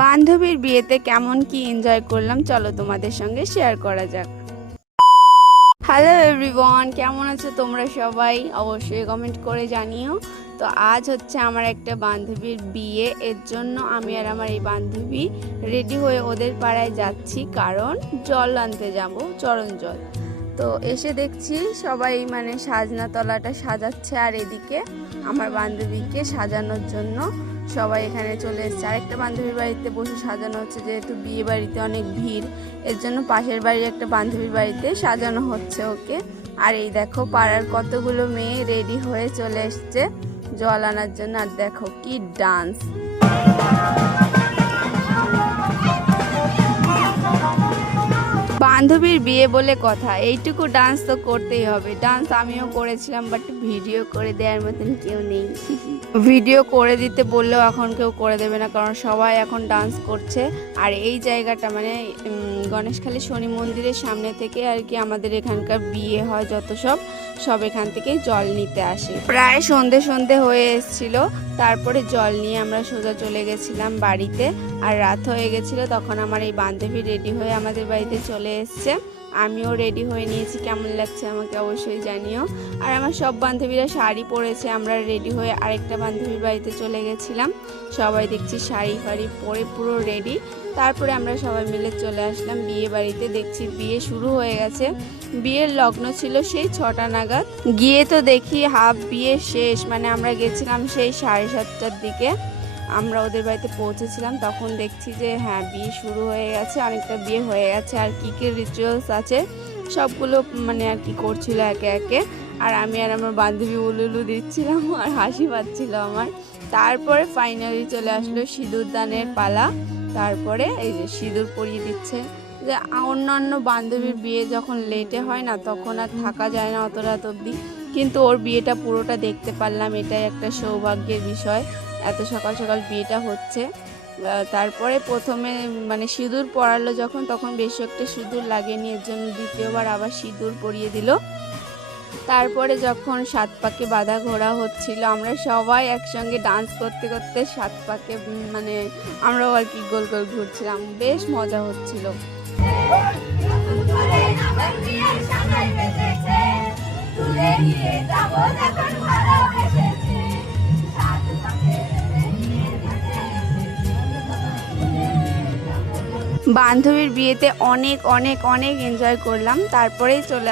বান্ধবীর বিয়েতে কেমন কি এনজয় করলাম চলো তোমাদের সঙ্গে শেয়ার করা যাক। হ্যালো এভরিওয়ান, কেমন আছো তোমরা সবাই? অবশ্যই কমেন্ট করে জানিও। তো আজ হচ্ছে আমার একটা বান্ধবীর বিয়ে, এর জন্য আমি আর আমার এই বান্ধবী রেডি হয়ে ওদের পাড়ায় যাচ্ছি, কারণ জল আনতে যাব, চরণ জল। তো এসে দেখছি সবাই মানে সাজনা তলাটা সাজাচ্ছে, আর এদিকে আমার বান্ধবীকে সাজানোর জন্য সবাই এখানে চলে এসছে। আরেকটা বান্ধবীর বাড়িতে বসে সাজানো হচ্ছে, যেহেতু বিয়ে বাড়িতে অনেক ভিড়, এর জন্য পাশের বাড়ির একটা বান্ধবীর বাড়িতে সাজানো হচ্ছে ওকে। আর এই দেখো পাড়ার কতগুলো মেয়ে রেডি হয়ে চলে এসছে জল আনার জন্য, আর দেখো কি ডান্স। বান্ধবীর বিয়ে বলে কথা, এইটুকু ডান্স তো করতেই হবে। ডান্স আমিও করেছিলাম, বাট ভিডিও করে দেওয়ার মতন কেউ নেই। ভিডিও করে দিতে বললেও এখন কেউ করে দেবে না, কারণ সবাই এখন ডান্স করছে। আর এই জায়গাটা মানে গণেশখালী শনি মন্দিরের সামনে থেকে আর কি আমাদের এখানকার বিয়ে হয়, যত সব এখান থেকে জল নিতে আসে। প্রায় সন্ধে হয়ে এসেছিল, তারপরে জল নিয়ে আমরা সোজা চলে গেছিলাম বাড়িতে। আর রাত হয়ে গেছিলো, তখন আমার এই বান্ধবী রেডি হয়ে আমাদের বাড়িতে চলে এসছে। আমিও রেডি হয়ে নিয়েছি, কেমন লাগছে আমাকে অবশ্যই জানিও। আর আমার সব বান্ধবীরা শাড়ি পরেছে, আমরা রেডি হয়ে আরেকটা বান্ধবীর বাড়িতে চলে গেছিলাম। সবাই দেখছি শাড়ি ফাড়ি পরে পুরো রেডি। তারপরে আমরা সবাই মিলে চলে আসলাম বিয়ে বাড়িতে। দেখছি বিয়ে শুরু হয়ে গেছে, বিয়ের লগ্ন ছিল সেই 6টা নাগাদ। গিয়ে তো দেখি হাফ বিয়ে শেষ, মানে আমরা গেছিলাম সেই 7:30টার দিকে। আমরা ওদের বাড়িতে পৌঁছেছিলাম, তখন দেখছি যে হ্যাঁ বিয়ে শুরু হয়ে গেছে, অনেকটা বিয়ে হয়ে গেছে। আর কী কী রিচুয়ালস আছে সবগুলো মানে আর কি করছিল একে একে। আর আমি আর আমার বান্ধবী উলুলু দিচ্ছিলাম, আর হাসি পাচ্ছিল আমার। তারপরে ফাইনালি চলে আসলো সিঁদুর দানের পালা। তারপরে এই যে সিঁদুর পরিয়ে দিচ্ছে। যে অন্যান্য বান্ধবীর বিয়ে যখন লেটে হয় না, তখন আর থাকা যায় না অত রাত অবধি, কিন্তু ওর বিয়েটা পুরোটা দেখতে পারলাম, এটাই একটা সৌভাগ্যের বিষয়। এত সকাল সকাল বিয়েটা হচ্ছে। তারপরে প্রথমে মানে সিঁদুর পরালো যখন, তখন বেশি একটা সিঁদুর লাগেনি, এর জন্য দ্বিতীয়বার আবার সিঁদুর পরিয়ে দিল। তারপরে যখন 7 পাকে বাঁধা ঘোরা হচ্ছিল, আমরা সবাই একসঙ্গে ডান্স করতে করতে 7 পাকে মানে আমরাও আর কি গোল গোল ঘুরছিলাম, বেশ মজা হচ্ছিল। বান্ধবীর বিয়েতে অনেক অনেক অনেক এনজয় করলাম, তারপরেই চলে